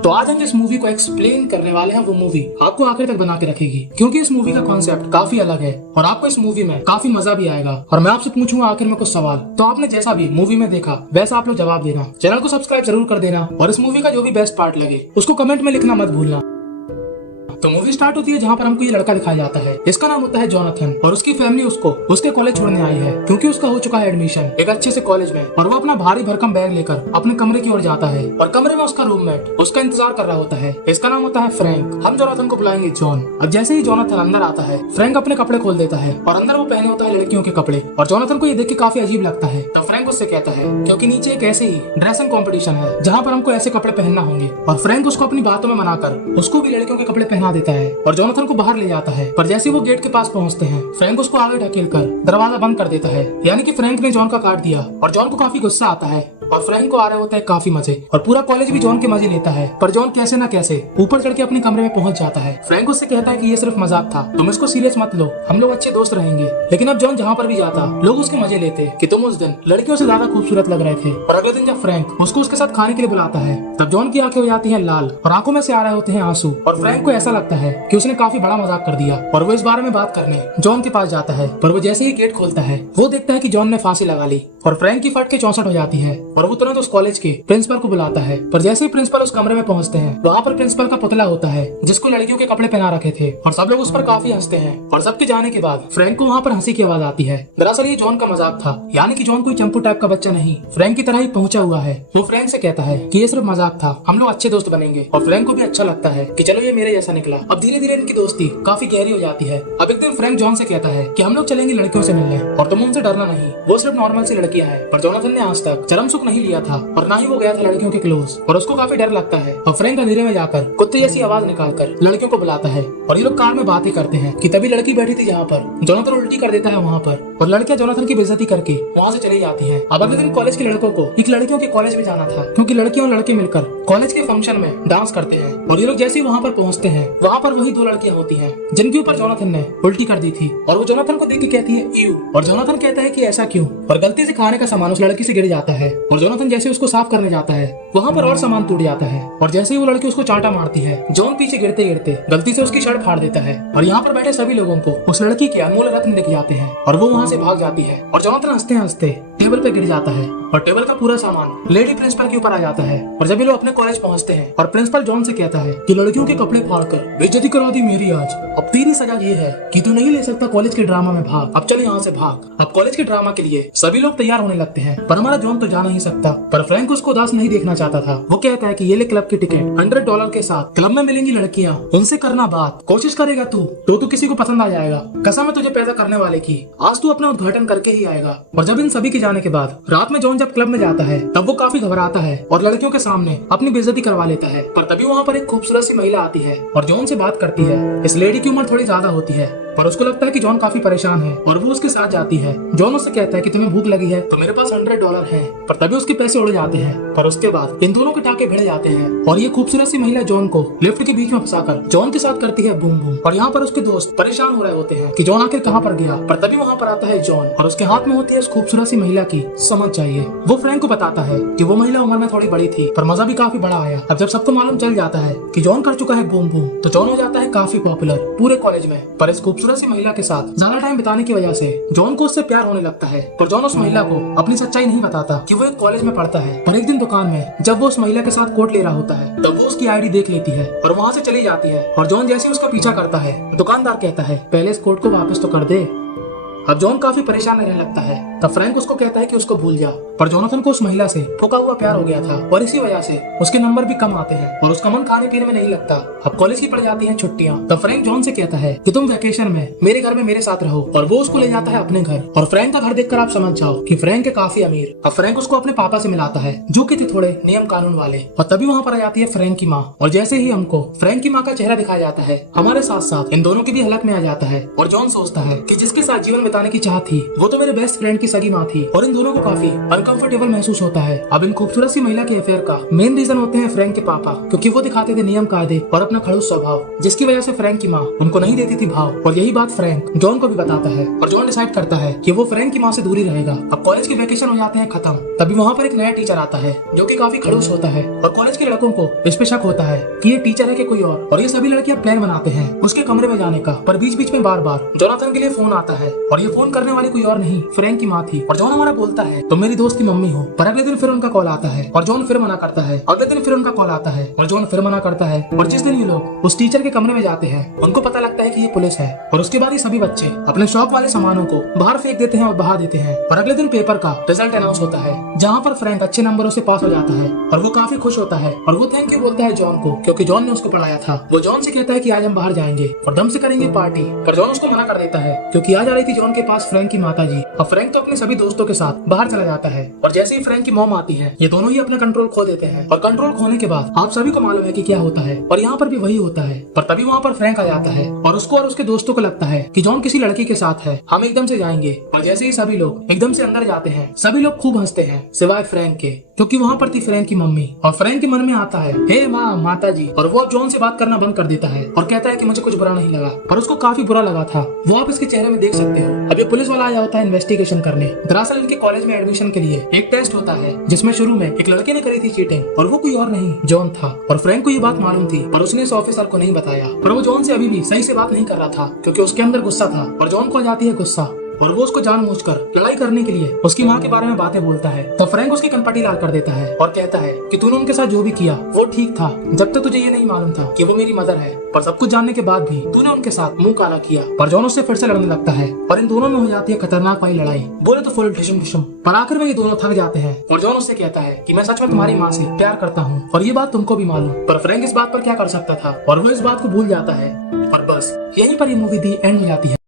तो आज हम जिस मूवी को एक्सप्लेन करने वाले हैं वो मूवी आपको आखिर तक बना के रखेगी, क्योंकि इस मूवी का कॉन्सेप्ट काफी अलग है और आपको इस मूवी में काफी मजा भी आएगा। और मैं आपसे पूछूंगा आखिर में कुछ सवाल, तो आपने जैसा भी मूवी में देखा वैसा आप लोग जवाब देना। चैनल को सब्सक्राइब जरूर कर देना और इस मूवी का जो भी बेस्ट पार्ट लगे उसको कमेंट में लिखना मत भूलना। तो मूवी स्टार्ट होती है जहाँ पर हमको ये लड़का दिखाया जाता है। इसका नाम होता है जॉनथन और उसकी फैमिली उसको उसके कॉलेज छोड़ने आई है, क्योंकि उसका हो चुका है एडमिशन एक अच्छे से कॉलेज में। और वो अपना भारी भरकम बैग लेकर अपने कमरे की ओर जाता है और कमरे में उसका रूममेट उसका इंतजार कर रहा होता है। इसका नाम होता है फ्रैंक। हम जॉनथन को बुलाएंगे जॉन। अब जैसे ही जॉनथन अंदर आता है, फ्रैंक अपने कपड़े खोल देता है और अंदर वो पहने होता है लड़कियों के कपड़े। और जॉनथन को ये देख के काफी अजीब लगता है। तो फ्रैंक उससे कहता है क्योंकि नीचे एक ऐसे ही ड्रेसिंग कॉम्पिटिशन है जहाँ पर हमको ऐसे कपड़े पहनना होंगे। और फ्रैंक उसको अपनी बातों में मनाकर उसको भी लड़कियों के कपड़े पहना देता है और जॉनथन को बाहर ले जाता है। पर जैसे वो गेट के पास पहुंचते हैं, फ्रैंक उसको आगे ढकेलकर दरवाजा बंद कर देता है। यानी कि फ्रैंक ने जॉन का काट दिया और जॉन को काफी गुस्सा आता है और फ्रैंक को आ रहे होता है काफी मजे। और पूरा कॉलेज भी जॉन के मजे लेता है। पर जॉन कैसे न कैसे ऊपर चढ़ के अपने कमरे में पहुंच जाता है। फ्रैंक उससे कहता है कि ये सिर्फ मजाक था, तुम इसको सीरियस मत लो, हम लोग अच्छे दोस्त रहेंगे। लेकिन अब जॉन जहाँ पर भी जाता लोग उसके मजे लेते कि तुम उस दिन लड़कियों से ज्यादा खूबसूरत लग रहे थे। और अगले दिन जब फ्रैंक उसको उसके साथ खाने के लिए बुलाता है, तब जॉन की आंखें हो जाती है लाल और आंखों में से आ रहे होते हैं आंसू। और फ्रैंक को ऐसा लगता है कि उसने काफी बड़ा मजाक कर दिया और वो इस बारे में बात करने जॉन के पास जाता है। पर वो जैसे ही गेट खोलता है, वो देखता है कि जॉन ने फांसी लगा ली और फ्रैंक की फट के 64 हो जाती है। और वो तुरंत उस कॉलेज के प्रिंसिपल को बुलाता है। पर जैसे ही प्रिंसिपल उस कमरे में पहुंचते हैं, वहाँ पर प्रिंसिपल का पुतला होता है जिसको लड़कियों के कपड़े पहना रखे थे। और सब लोग उस पर काफी हंसते हैं। और सबके जाने के बाद फ्रैंक को वहाँ पर हंसी की आवाज आती है। दरअसल ये जॉन का मजाक था, यानी कि जॉन कोई चंपू टाइप का बच्चा नहीं, फ्रैंक की तरह ही पहुंचा हुआ है। वो फ्रैंक से कहता है कि ये सिर्फ मजाक था, हम लोग अच्छे दोस्त बनेंगे। और फ्रैंक को भी अच्छा लगता है कि चलो ये मेरे जैसा निकला। अब धीरे धीरे इनकी दोस्ती काफी गहरी हो जाती है। अब एक दिन फ्रैंक जॉन से कहता है कि हम लोग चलेंगे लड़कियों से मिलने और तुम उनसे डरना नहीं, वो सिर्फ नॉर्मल सी लड़कियां हैं। पर जॉनथन ने आज तक चरम सुख नहीं लिया था और ना ही वो गया था लड़कियों के क्लोज, और उसको काफी डर लगता है। और फ्रैंक अंधेरे में जाकर कुत्ते जैसी आवाज निकालकर लड़कियों को बुलाता है और ये लोग कार में बातें करते हैं कि तभी लड़की बैठी थी जहाँ पर जॉनथन उल्टी कर देता है वहाँ पर, और लड़कियां जॉनथन की बेइज्जती करके वहाँ से चली जाती हैं। अब अगले दिन कॉलेज के लड़कों को एक लड़कियों के कॉलेज में जाना था, क्योंकि लड़कियां और लड़के मिलकर कॉलेज के फंक्शन में डांस करते हैं। और ये लोग जैसे ही वहाँ पर पहुँचते हैं, वहाँ पर वही दो लड़कियां होती हैं जिनके ऊपर जॉनथन ने उल्टी कर दी थी। और वो जॉनथन को देख के कहती है यू, और जॉनथन कहता है कि ऐसा क्यों। और गलती से खाने का सामान उस लड़की से गिर जाता है और जॉनथन जैसे उसको साफ करने जाता है, वहाँ पर और सामान टूट जाता है। और जैसे ही वो लड़की उसको चांटा मारती है, जॉन पीछे गिरते गिरते गलती से उसकी शर्ट फाड़ देता है। और यहाँ पर बैठे सभी लोगों को उस लड़की के अनमोल रत्न दिख जाते हैं और वो वहाँ से भाग जाती है। और जॉनथन हंसते हंसते टेबल पे गिर जाता है और टेबल का पूरा सामान लेडी प्रिंसिपल के ऊपर आ जाता है। और जब ये लोग अपने कॉलेज पहुँचते हैं और प्रिंसिपल जॉन से कहता है कि लड़कियों के कपड़े फाड़कर बेइज्जती करा दी मेरी आज, अब तेरी सजा ये है कि तू नहीं ले सकता कॉलेज के ड्रामा में भाग, अब चल यहाँ से भाग। अब कॉलेज के ड्रामा के लिए सभी लोग तैयार होने लगते हैं, पर हमारा जॉन तो जा नहीं सकता। पर फ्रैंक उसको उदास नहीं देखना चाहता था। वो कहता है कि ये ले क्लब की टिकट, $100 के साथ क्लब में मिलेंगी लड़कियाँ, उनसे करना बात, कोशिश करेगा तू किसी को पसंद आ जाएगा, कसम है तुझे पैदा करने वाले की, आज तू अपना उद्घाटन करके ही आएगा। और जब इन सभी के जाने के बाद रात में जॉन जब क्लब में जाता है, तब वो काफी घबराता है और लड़कियों के सामने अपनी बेइज्जती करवा लेता है। पर तभी वहाँ पर एक खूबसूरत सी महिला आती है और जॉन से बात करती है। इस लेडी की उम्र थोड़ी ज्यादा होती है, पर उसको लगता है कि जॉन काफी परेशान है और वो उसके साथ जाती है। जॉन उससे कहता है कि तुम्हें भूख लगी है तो मेरे पास $100 है। पर तभी उसके पैसे उड़ जाते हैं। पर उसके बाद इन दोनों के टाके भिड़ जाते हैं और ये खूबसूरत सी महिला जॉन को लिफ्ट के बीच में फंसाकर जॉन के साथ करती है बूम बूम। और यहाँ पर उसके दोस्त परेशान हो रहे होते हैं कि जॉन आखिर कहाँ पर गया। पर तभी वहाँ पर आता है जॉन और उसके हाथ में होती है उस खूबसूरत सी महिला की समझ चाहिए। वो फ्रैंक को बताता है कि वो महिला उम्र में थोड़ी बड़ी थी, पर मजा भी काफी बड़ा आया। अब जब सबको मालूम चल जाता है कि जॉन कर चुका है बूम बूम, तो जॉन हो जाता है काफी पॉपुलर पूरे कॉलेज में। पर इस खूबसूरत सी महिला के साथ ज्यादा टाइम बिताने की वजह से जॉन को उससे प्यार होने लगता है। पर जॉन उस महिला को अपनी सच्चाई नहीं बताता कि वो एक कॉलेज में पढ़ता है। पर एक दिन दुकान में जब वो उस महिला के साथ कोट ले रहा होता है, तब वो उसकी आईडी देख लेती है और वहाँ से चली जाती है। और जॉन जैसे उसका पीछा करता है, दुकानदार कहता है पहले इस कोट को वापस तो कर दे। अब जॉन काफी परेशान रहने लगता है। तब फ्रैंक उसको कहता है कि उसको भूल जा। पर जॉनथन को उस महिला से ठोका हुआ प्यार हो गया था और इसी वजह से उसके नंबर भी कम आते हैं और उसका मन खाने पीने में नहीं लगता। अब कॉलेज की पड़ जाती हैं छुट्टियां। तब फ्रैंक जॉन से कहता है कि तुम वैकेशन में मेरे घर में मेरे साथ रहो, और वो उसको ले जाता है अपने घर। और फ्रैंक का घर देखकर आप समझ जाओ कि फ्रैंक है काफी अमीर। अब फ्रैंक उसको अपने पापा से मिलाता है जो कि थे थोड़े नियम कानून वाले। और तभी वहाँ पर आ जाती है फ्रैंक की माँ, और जैसे ही हमको फ्रैंक की माँ का चेहरा दिखाया जाता है, हमारे साथ साथ इन दोनों की भी हलक में आ जाता है। और जॉन सोचता है कि जिसके साथ जीवन बिताने की चाह थी वो तो मेरे बेस्ट फ्रेंड की सगी माँ थी, और इन दोनों को काफी अनकंफर्टेबल महसूस होता है। अब इन खूबसूरत सी महिला के अफेयर का मेन रीजन होते हैं फ्रैंक के पापा, क्योंकि वो दिखाते थे नियम कायदे और अपना खड़ूस स्वभाव, जिसकी वजह से फ्रैंक की माँ उनको नहीं देती थी भाव। और यही बात फ्रैंक जॉन को भी बताता है और जॉन डिसाइड करता है कि वो फ्रैंक की माँ से दूरी रहेगा। अब कॉलेज के वेकेशन हो जाते हैं खत्म, तभी वहाँ पर एक नया टीचर आता है जो कि काफी खड़ूस होता है और कॉलेज के लड़कों को इस पे शक होता है कि ये टीचर है कि कोई और ये सभी लड़कियां प्लान बनाते हैं उसके कमरे में जाने का। पर बीच बीच में बार बार जोनाथन के लिए फोन आता है और ये फोन करने वाली कोई और नहीं फ्रैंक की माँ थी। और जॉन हमारा बोलता है तो मेरी दोस्त की मम्मी हो। पर अगले दिन फिर उनका कॉल आता है और जॉन फिर मना करता है। अगले दिन फिर उनका कॉल आता है और जॉन फिर मना करता है। और जिस दिन ये लोग उस टीचर के कमरे में जाते हैं उनको पता लगता है कि ये पुलिस है। और उसके बाद ये सभी बच्चे अपने शौक वाले सामानों को बाहर फेंक देते हैं और बहा देते हैं। और अगले दिन पेपर का रिजल्ट अनाउंस होता है जहाँ पर फ्रैंक अच्छे नंबरों से पास हो जाता है और वो काफी खुश होता है और वो थैंक यू बोलता है जॉन को, क्योंकि जॉन ने उसको पढ़ाया था। वो जॉन से कहता है कि आज हम बाहर जाएंगे और दम से करेंगे पार्टी, पर जॉन उसको मना कर देता है क्योंकि आज आ रही थी जॉन के पास फ्रैंक की माता जी। और फ्रैंक तो अपने सभी दोस्तों के साथ बाहर चला जाता है। और जैसे ही फ्रैंक की मॉम आती है ये दोनों ही अपना कंट्रोल खो देते हैं। और कंट्रोल खोने के बाद आप सभी को मालूम है कि क्या होता है और यहाँ पर भी वही होता है। पर तभी वहाँ पर फ्रैंक आ जाता है और उसको और उसके दोस्तों को लगता है कि जॉन किसी लड़की के साथ है, हम एकदम से जाएंगे। और जैसे ही सभी लोग एकदम से अंदर जाते हैं सभी लोग खूब हंसते हैं सिवाय फ्रैंक के, क्योंकि वहाँ पर थी फ्रैंक की मम्मी। और फ्रैंक के मन में आता है हे माँ माता जी, और वो जॉन से बात करना बंद कर देता है और कहता है कि मुझे कुछ बुरा नहीं लगा, पर उसको काफी बुरा लगा था। वो आप इसके चेहरे में देख सकते हो। अब ये पुलिस वाला आया होता है इन्वेस्टिगेशन करने। दरअसल इनके कॉलेज में एडमिशन के लिए एक टेस्ट होता है जिसमें शुरू में एक लड़के ने करी थी चीटिंग और वो कोई और नहीं जॉन था। और फ्रैंक को ये बात मालूम थी पर उसने इस ऑफिसर को नहीं बताया। पर वो जॉन से अभी भी सही से बात नहीं कर रहा था क्योंकि उसके अंदर गुस्सा था। और जॉन को आ जाती है गुस्सा और वो उसको जानबूझकर लड़ाई करने के लिए उसकी माँ के बारे में बातें बोलता है। तो फ्रैंक उसकी कनपटी लाल कर देता है और कहता है कि तूने उनके साथ जो भी किया वो ठीक था, जब तक तुझे ये नहीं मालूम था कि वो मेरी मदर है। पर सब कुछ जानने के बाद भी तूने उनके साथ मुंह काला किया। पर जॉन उससे फिर से लड़ने लगता है और इन दोनों में हो जाती है खतरनाक वाली लड़ाई, बोले तो फुल ढिशुम ढिशुम। पर आखिर में ये दोनों थक जाते हैं और जॉन उससे कहता है कि मैं सच में तुम्हारी माँ से प्यार करता हूँ और ये बात तुमको भी मालूम। पर फ्रैंक इस बात पर क्या कर सकता था और वो इस बात को भूल जाता है। और बस यहीं पर ये मूवी दी एंड हो जाती है।